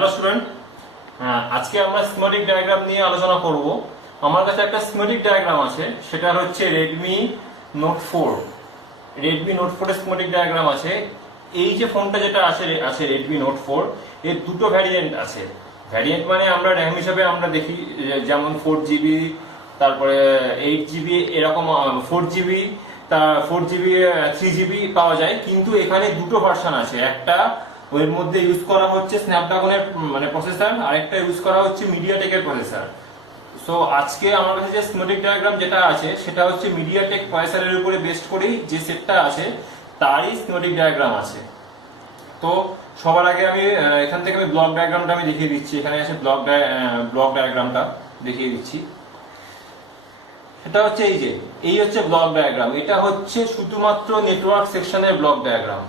Hello student, আজকে আমরা schematic diagram নিয়ে আলোচনা করব। আমার কাছে একটা স্কিমেটিক ডায়াগ্রাম আছে, সেটা হচ্ছে Redmi Note 4। Redmi Note 4 এর স্কিমেটিক ডায়াগ্রাম আছে। এই যে ফোনটা যেটা আছে Redmi Note 4, এর দুটো ভ্যারিয়েন্ট আছে। ভ্যারিয়েন্ট মানে আমরা র্যাম হিসাবে আমরা দেখি যেমন 4GB, তারপরে 8GB, এরকম 4GB, 4GB 3GB পাওয়া যায়। কিন্তু এখানে দুটো ভার্সন আছে, একটা ওর মধ্যে ইউজ করা হচ্ছে স্ন্যাপড্রাগনের মানে প্রসেসর, আরেকটা ইউজ করা হচ্ছে মিডিয়াটেকের প্রসেসর। সো আজকে আমার কাছে যে স্কিমেটিক ডায়াগ্রাম যেটা আছে সেটা হচ্ছে মিডিয়াটেক প্রসেসরের উপরে বেস্ট করেই যে সেটটা আছে তারই স্কিমেটিক ডায়াগ্রাম আছে। তো সবার আগে আমি এখান থেকে আমি ব্লক ডায়াগ্রামটা আমি দেখিয়ে দিচ্ছি। এখানে আছে ব্লক ডায়াগ্রামটা দেখিয়ে দিচ্ছি। এটা হচ্ছে এই হচ্ছে ব্লক ডায়াগ্রাম। এটা হচ্ছে শুধুমাত্র নেটওয়ার্ক সেকশনের ব্লক ডায়াগ্রাম।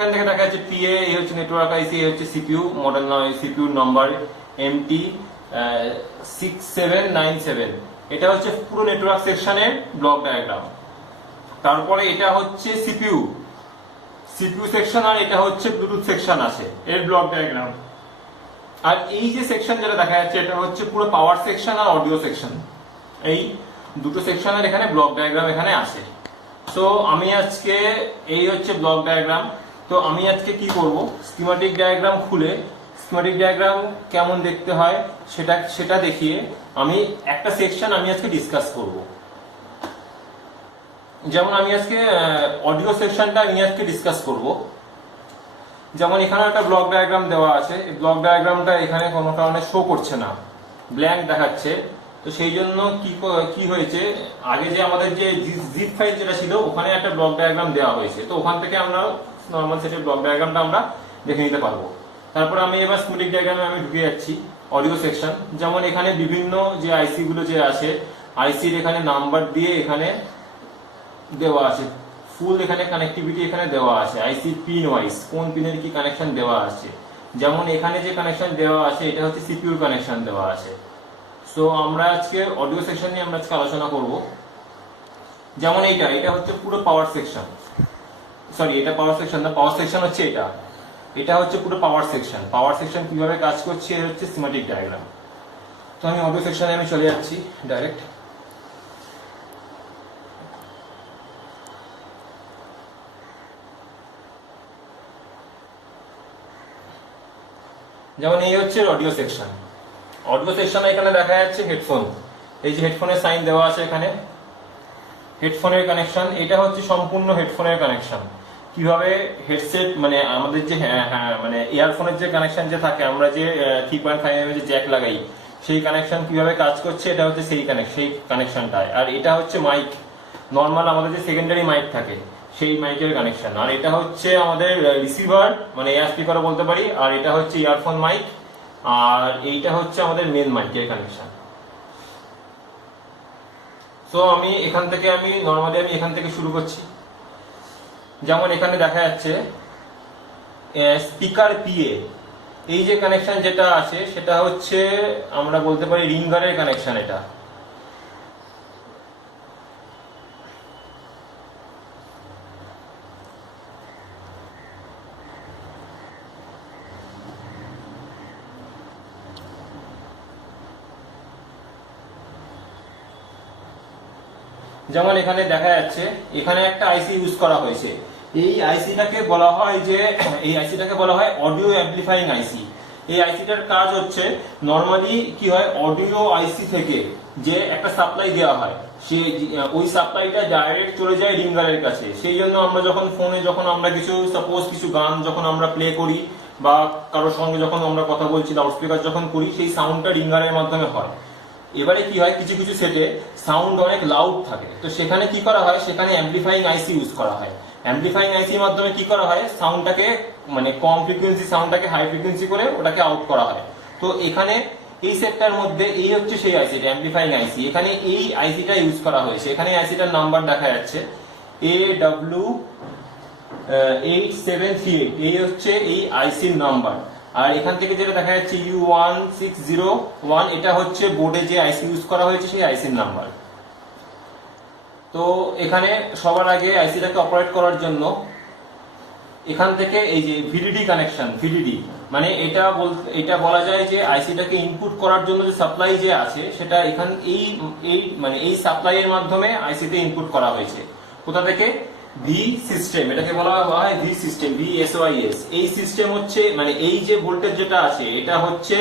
এখান থেকে দেখা যাচ্ছে পিএ, এই হচ্ছে নেটওয়ার্ক আইসি, এই হচ্ছে CPU model, CPU number MT6797। এটা হচ্ছে পুরো নেটওয়ার্ক সেকশনের ব্লক ডায়াগ্রাম। তারপরে এটা হচ্ছে সিপিইউ সেকশন, আর এটা হচ্ছে ব্লুটুথ সেকশন আছে এর ব্লক ডায়াগ্রাম। আর এই যে সেকশন যেটা দেখা যাচ্ছে এটা হচ্ছে পুরো পাওয়ার সেকশন আর অডিও সেকশন। এই দুটো সেকশনের এখানে ব্লক ডায়াগ্রাম এখানে আছে। সো আমি আজকে এই হচ্ছে ব্লক ডায়াগ্রাম। তো আমি আজকে কি করব, স্কিমেটিক ডায়াগ্রাম খুলে স্কিমেটিক ডায়াগ্রাম কেমন দেখতে হয় সেটা দেখিয়ে আমি একটা সেকশন আমি আজকে ডিসকাস করব। যেমন আমি আজকে অডিও সেকশনটা আমি আজকে ডিসকাস করব। যেমন এখানে একটা ব্লক ডায়াগ্রাম দেওয়া আছে, এই ব্লক ডায়াগ্রামটা এখানে কোনো কারণে শো করছে না, ব্ল্যাঙ্ক দেখাচ্ছে। তো সেই জন্য কি হয়েছে, আগে যে আমাদের যে জিপ ফাইল যেটা ছিল ওখানে একটা ব্লক ডায়াগ্রাম দেওয়া হয়েছে। তো ওখান থেকে আমরা নর্মাল সেটের ব্লক ডায়াগ্রামটা আমরা দেখে নিতে পারবো। তারপর আমি এবার স্কিমেটিক ডায়াগ্রামে আমি ঢুকে যাচ্ছি অডিও সেকশন। যেমন এখানে বিভিন্ন যে আইসি গুলো যে আছে, আইসির এখানে নাম্বার দিয়ে এখানে দেওয়া আছে, ফুল এখানে কানেক্টিভিটি এখানে দেওয়া আছে, আইসি পিন ওয়াইজ কোন পিনের কি কানেকশন দেওয়া আছে। যেমন এখানে যে কানেকশন দেওয়া আছে এটা হচ্ছে সিপিইউ কানেকশন দেওয়া আছে। সো আমরা আজকে অডিও সেকশন নিয়ে আমরা আজকে আলোচনা করব। যেমন এটা হচ্ছে পুরো পাওয়ার সেকশন, সরি এটা পাওয়ার সেকশন না, পাওয়ার সেকশন হচ্ছে এটা হচ্ছে পুরো পাওয়ার সেকশন। পাওয়ার সেকশন কিভাবে কাজ করছে এর হচ্ছে স্কিমেটিক ডায়াগ্রাম। তো আমি অডিও সেকশনে আমি চলে যাচ্ছি ডাইরেক্ট। যেমন এই হচ্ছে অডিও সেকশন। অডিও সেকশনে এখানে দেখা যাচ্ছে হেডফোন, এই যে হেডফোনের সাইন দেওয়া আছে এখানে, হেডফোনের কানেকশন। এটা হচ্ছে সম্পূর্ণ হেডফোনের কানেকশন। কিভাবে হেডসেট মানে আমাদের যে মানে ইয়ারফোনের যে কানেকশন যে থাকে, আমরা যে 3.5 mm যে জ্যাক লাগাই, সেই কানেকশন কিভাবে কাজ করছে এটা হচ্ছে সেই কানেকশনটা। আর এটা হচ্ছে মাইক, নর্মাল আমাদের যে সেকেন্ডারি মাইক থাকে সেই মাইকের কানেকশন। আর এটা হচ্ছে আমাদের রিসিভার মানে এয়ার স্পিকারও বলতে পারি। আর এটা হচ্ছে ইয়ারফোন মাইক, আর এইটা হচ্ছে আমাদের মেন মাইকের কানেকশন। সো আমি এখান থেকে শুরু করছি। যেমন এখানে দেখা যাচ্ছে স্পিকার পিএ, এই যে কানেকশন যেটা আছে সেটা হচ্ছে আমরা বলতে পারি রিঙ্গারের কানেকশন। এটা যেমন এখানে দেখা যাচ্ছে এখানে একটা আইসি ইউজ করা হয়েছে। এই আইসিটাকে বলা হয় অডিও অ্যাম্পলিফাইং আইসি। এই আইসিটার কাজ হচ্ছে নরমালি কি হয়, অডিও আইসি থেকে যে একটা সাপ্লাই দেওয়া হয়, সে ওই সাপ্লাইটা ডাইরেক্ট চলে যায় রিঙ্গারের কাছে। সেই জন্য আমরা যখন ফোনে আমরা কিছু গান যখন আমরা প্লে করি বা কারোর সঙ্গে যখন আমরা কথা বলছি, লাউডস্পিকার যখন করি, সেই সাউন্ডটা রিঙ্গারের মাধ্যমে হয়। এবারে কি হয়, কিছু কিছু সেটে সাউন্ড অনেক লাউড থাকে, তো সেখানে কি করা হয়, সেখানে অ্যাম্পলিফাইং আইসি ইউজ করা হয়। অ্যাম্পলিফাইং আইসির মাধ্যমে কি করা হয়, সাউন্ডটাকে মানে কম ফ্রিকোয়েন্সি সাউন্ডটাকে হাই ফ্রিকোয়েন্সি করে ওটাকে আউট করা হয়। তো এখানে এই সেটটার মধ্যে এই হচ্ছে সেই আইসিটা, অ্যাম্পলিফাইং আইসি। এখানে এই আইসিটা ইউজ করা হয়েছে। এখানে আইসিটার নাম্বার দেখা যাচ্ছে AW8738, এই হচ্ছে এই আইসির নাম্বার। আর এখান থেকে যেটা দেখা যাচ্ছে U1601, এটা হচ্ছে বোর্ডে যে আইসি ইউজ করা হয়েছে সেই আইসির নাম্বার। তো এখানে সবার আগে আইসিটাকে অপারেট করার জন্য এখান থেকে এই যে ভিডিডি কানেকশন, ভিডিডি মানে এটা বলা যায় যে আইসিটাকে ইনপুট করার জন্য যে সাপ্লাই যে আছে সেটা এখান এই সাপ্লাই এর মাধ্যমে আইসিতে ইনপুট করা হয়েছে। কোথা থেকে? ভি সিস্টেম, এটাকে বলা হয় ভি সিস্টেম, VSYS। এই সিস্টেম হচ্ছে মানে এই যে ভোল্টেজ যেটা আছে এটা হচ্ছে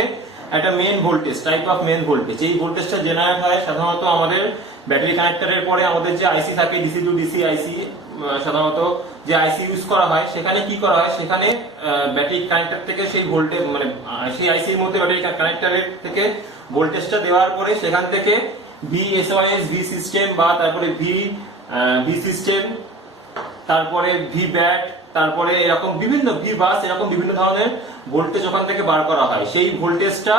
একটা main voltage, type of main voltage. এই ভোল্টেজটা জেনারেট হয় সাধারণত আমাদের ব্যাটারি কানেক্টরের পরে আমাদের যে আইসি থাকে, ডিসি টু ডিসি আইসি, সাধারণত যে আইসি ইউজ করা হয় সেখানে কি করা হয়, সেখানে ব্যাটারি কানেক্টর থেকে সেই ভোল্টেজ মানে সেই আইসির মধ্যে ব্যাটারি কানেক্টরের থেকে ভোল্টেজটা দেওয়ার পরে সেখান থেকে VSYS, ভি সিস্টেম বা তারপরে ভি সিস্টেম, তারপরে ভি ব্যাট, তারপরে এরকম বিভিন্ন ভি বাস, এরকম বিভিন্ন ধরনের ভোল্টেজ ওখান থেকে বার করা হয়। সেই ভোল্টেজটা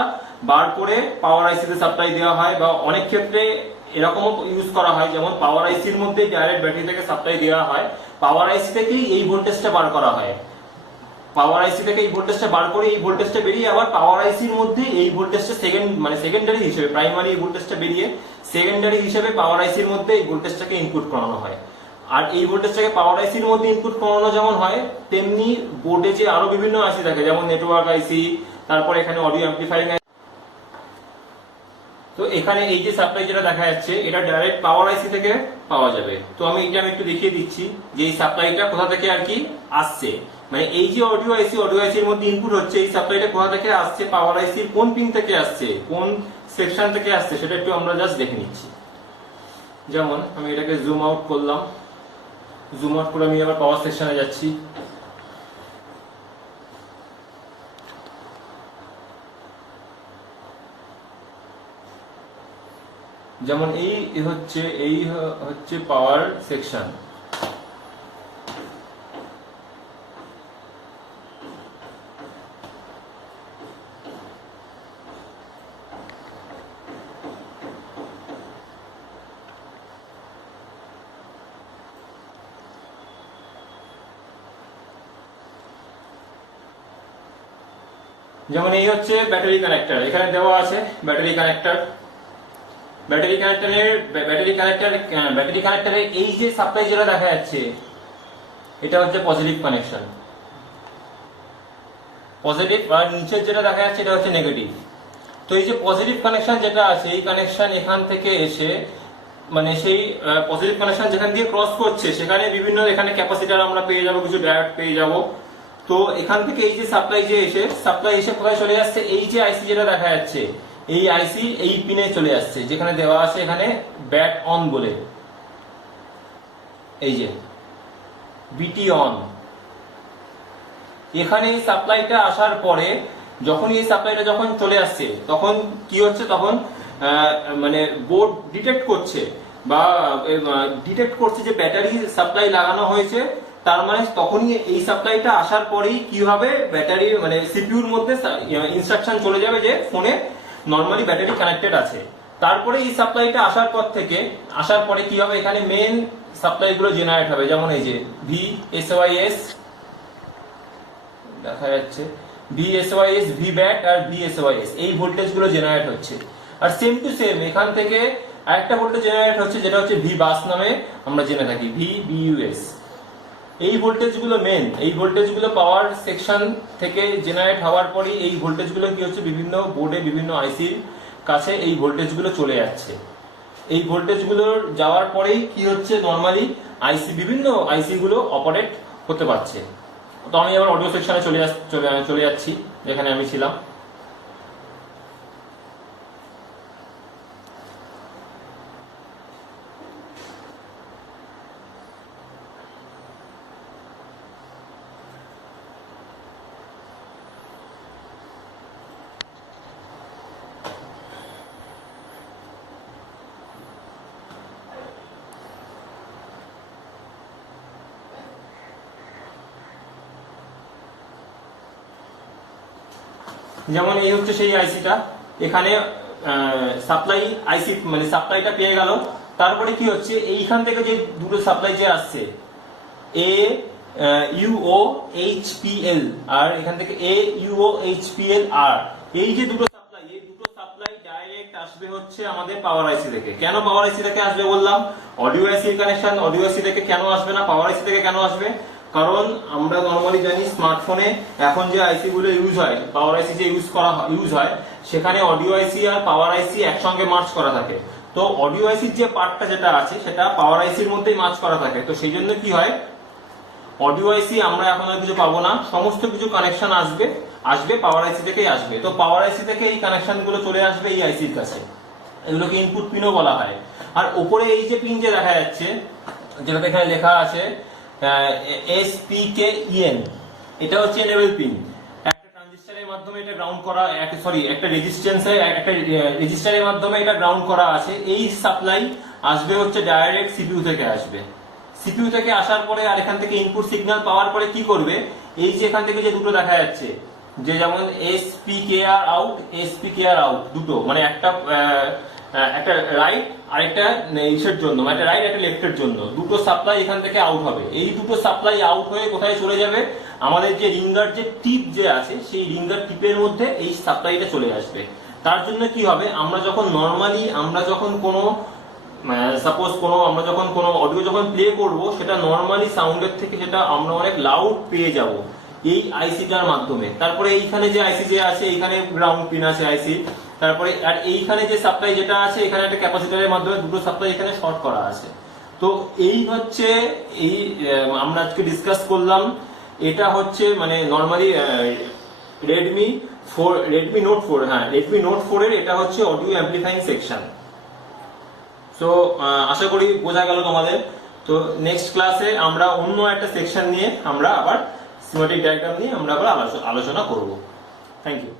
বার করে পাওয়ার আইসিতে সাপ্লাই দেওয়া হয়, বা অনেক ক্ষেত্রে এরকমও ইউজ করা হয় যেমন পাওয়ার আইসির মধ্যে ডাইরেক্ট ব্যাটারি থেকে সাপ্লাই দেওয়া হয়, পাওয়ার আইসি থেকেই এই ভোল্টেজটা বার করা হয়। পাওয়ার আইসি থেকে এই ভোল্টেজটা বার করে এই ভোল্টেজটা বেরিয়ে আবার পাওয়ার আইসির মধ্যে এই ভোল্টেজটা সেকেন্ডারি হিসেবে, প্রাইমারি এই ভোল্টেজটা বেরিয়ে সেকেন্ডারি হিসেবে পাওয়ার আইসির মধ্যে এই ভোল্টেজটাকে ইনপুট করানো হয়। আর এই ভোল্টেজটাকে পাওয়ার আইসির মধ্যে ইনপুট করানো যেমন হয়, তেমনি বোর্ডে যে আরো বিভিন্ন আইসি থাকে যেমন নেটওয়ার্ক আইসি, তারপর এখানে অডিও অ্যাম্পলিফাইং। তো এখানে এই যে সাপ্লাই যেটা দেখা যাচ্ছে এটা ডাইরেক্ট পাওয়ার আইসি থেকে পাওয়া যাবে। তো আমি একটু দেখিয়ে দিচ্ছি যে এই সাপ্লাইটা কোথা থেকে আর কি আসছে, মানে এই যে অডিও আইসির মধ্যে ইনপুট হচ্ছে, এই সাপ্লাইটা কোথা থেকে আসছে, পাওয়ার আইসির কোন পিন থেকে আসছে, কোন সেকশন থেকে আসছে সেটা একটু আমরা জাস্ট দেখে নিচ্ছি। যেমন আমি এটাকে জুম আউট করলাম, জুম আউট করে আমি আবার পাওয়ার সেকশনে যাচ্ছি। যেমন এই হচ্ছে পাওয়ার সেকশন। যেমন এই হচ্ছে ব্যাটারি কানেক্টর, এখানে দেওয়া আছে ব্যাটারি কানেক্টর। ব্যাটারি কানেক্টরে এই যে সাপ্লাই যেটা দেখা যাচ্ছে এটা হচ্ছে পজিটিভ কানেকশন, পজিটিভ, আর নিচের যেটা দেখা যাচ্ছে এটা হচ্ছে নেগেটিভ। তো এই যে পজিটিভ কানেকশন যেটা আছে, এই কানেকশন এখান থেকে এসে মানে সেই পজিটিভ কানেকশন যেখান দিয়ে ক্রস করছে সেখানে বিভিন্ন এখানে ক্যাপাসিটার আমরা পেয়ে যাবো, কিছু ডায়োড পেয়ে যাবো। তো এখান থেকে এই যে সাপ্লাই এসে কোথায় চলে যাচ্ছে, এই যে আইসি যেটা দেখা যাচ্ছে এই আইসি এই পিনে চলে আসছে, যেখানে দেওয়া আছে এখানে ব্যাট অন বলে, এই যে বিটি অন। এখানে এই সাপ্লাইটা আসার পরে যখন এই সাপ্লাইটা যখন চলে আসছে তখন কি হচ্ছে, তখন মানে বোর্ড ডিটেক্ট করছে যে ব্যাটারি সাপ্লাই লাগানো হয়েছে। তার মানে তখনই এই সাপ্লাইটা আসার পরেই কি হবে, ব্যাটারি মানে সিপিইউর মধ্যে ইনস্ট্রাকশন চলে যাবে যে ফোনে নরমালি ব্যাটারি কানেক্টেড আছে। তারপরে এই সাপ্লাইটা আসার পরে কি হবে, এখানে মেন সাপ্লাই গুলো জেনারেট হবে। যেমন এই যে VSYS দেখা যাচ্ছে, VSYS, ভি ব্যাট আর VSYS, এই ভোল্টেজ গুলো জেনারেট হচ্ছে। আর সেম টু সেম এখান থেকে আরেকটা ভোল্টেজ জেনারেট হচ্ছে যেটা হচ্ছে ভি বাস নামে আমরা জেনে থাকি, VBUS। এই ভোল্টেজগুলো এই ভোল্টেজগুলো পাওয়ার সেকশন থেকে জেনারেট হওয়ার পরই এই ভোল্টেজগুলো কি হচ্ছে, বিভিন্ন বোর্ডে বিভিন্ন আইসির কাছে এই ভোল্টেজগুলো চলে যাচ্ছে। এই ভোল্টেজগুলো যাওয়ার পরেই কি হচ্ছে, নরমালি বিভিন্ন আইসি গুলো অপারেট হতে পারছে। তো আমি আবার অডিও সেকশনে চলে যাচ্ছি যেখানে আমি ছিলাম। যেমন এই হচ্ছে সেই আইসিটা, এখানে সাপ্লাই আইসি মানে সাপ্লাইটা পেয়ে গেল। তারপরে কি হচ্ছে, এইখান থেকে যে দুটো সাপ্লাই যে আসছে AUOHPL আর এখান থেকে AUOHPL আর, এই যে দুটো সাপ্লাই ডাইরেক্ট আসবে হচ্ছে আমাদের পাওয়ার আইসি থেকে। কেন পাওয়ার আইসি থেকে আসবে বললাম, অডিও আইসির কানেকশন, অডিও আইসি থেকে কেন আসবে না, পাওয়ার আইসি থেকে কেন আসবে? কারণ আমরা নর্মালি জানি স্মার্টফোনে এখন যে আইসি গুলো ইউজ হয়, পাওয়ার আইসি যে ইউজ হয় সেখানে অডিও আইসি আর পাওয়ার আইসি একসঙ্গে মার্চ করা থাকে। তো অডিও আইসির যে পার্টটা যেটা আছে সেটা পাওয়ার আইসির মধ্যেই মার্চ করা থাকে। তো সেই জন্য কি হয়, অডিও আইসি আমরা এখন আর কিছু পাবো না, সমস্ত কিছু কানেকশন আসবে পাওয়ার আইসি থেকেই আসবে। তো পাওয়ার আইসি থেকে এই কানেকশন গুলো চলে আসবে এই আইসির কাছে, এগুলোকে ইনপুট পিনও বলা হয়। আর উপরে এই যে পিন যে দেখা যাচ্ছে, যেটাতে এখানে লেখা আছে SPKEN, এটা হচ্ছে এনেবল পিন। একটা ট্রানজিস্টরের মাধ্যমে এটা গ্রাউন্ড করা, একটা রেজিস্টারের মাধ্যমে এটা গ্রাউন্ড করা আছে। এই সাপ্লাই আসবে হচ্ছে ডাইরেক্ট সিপিইউ থেকে আসবে। সিপিইউ থেকে আসার পরে আর এখান থেকে ইনপুট সিগন্যাল পাওয়ার পরে কি করবে, এই যে এখান থেকে যে দুটো দেখা যাচ্ছে, যে যেমন SPKR আউট দুটো, মানে একটা রাইট আর একটা ইসের জন্য, মানে একটা রাইট একটা লেফটের জন্য দুটো সাপ্লাই এখান থেকে আউট হবে। এই দুটো সাপ্লাই আউট হয়ে কোথায় চলে যাবে, আমাদের যে রিঙ্গার যে টিপ যে আছে সেই রিঙ্গার টিপের মধ্যে এই সাপ্লাইটা চলে আসবে। তার জন্য কি হবে, আমরা যখন কোনো আমরা যখন কোনো অডিও যখন প্লে করব, সেটা নর্মালি সাউন্ডের থেকে সেটা আমরা অনেক লাউড পেয়ে যাব এই আইসিটার মাধ্যমে। তারপরে এইখানে যে আইসি যে আছে, এইখানে গ্রাউন্ড পিন আছে আইসি, তারপরে আর এইখানে যে সাপ্লাই যেটা আছে, এখানে একটা ক্যাপাসিটরের মাধ্যমে দুটো সাপ্লাই এখানে শর্ট করা আছে। তো এই হচ্ছে আমরা আজকে ডিসকাস করলাম। এটা হচ্ছে মানে নর্মালি রেডমি নোট 4, হ্যাঁ রেডমি নোট 4 এর এটা হচ্ছে অডিও অ্যাম্প্লিফাইং সেকশন। সো আশা করি বোঝা গেল তোমাদের। তো নেক্সট ক্লাসে আমরা অন্য একটা সেকশন নিয়ে আমরা আবার স্কিমেটিক ডায়াগ্রাম নিয়ে আমরা আবার আলোচনা করব। Thank you.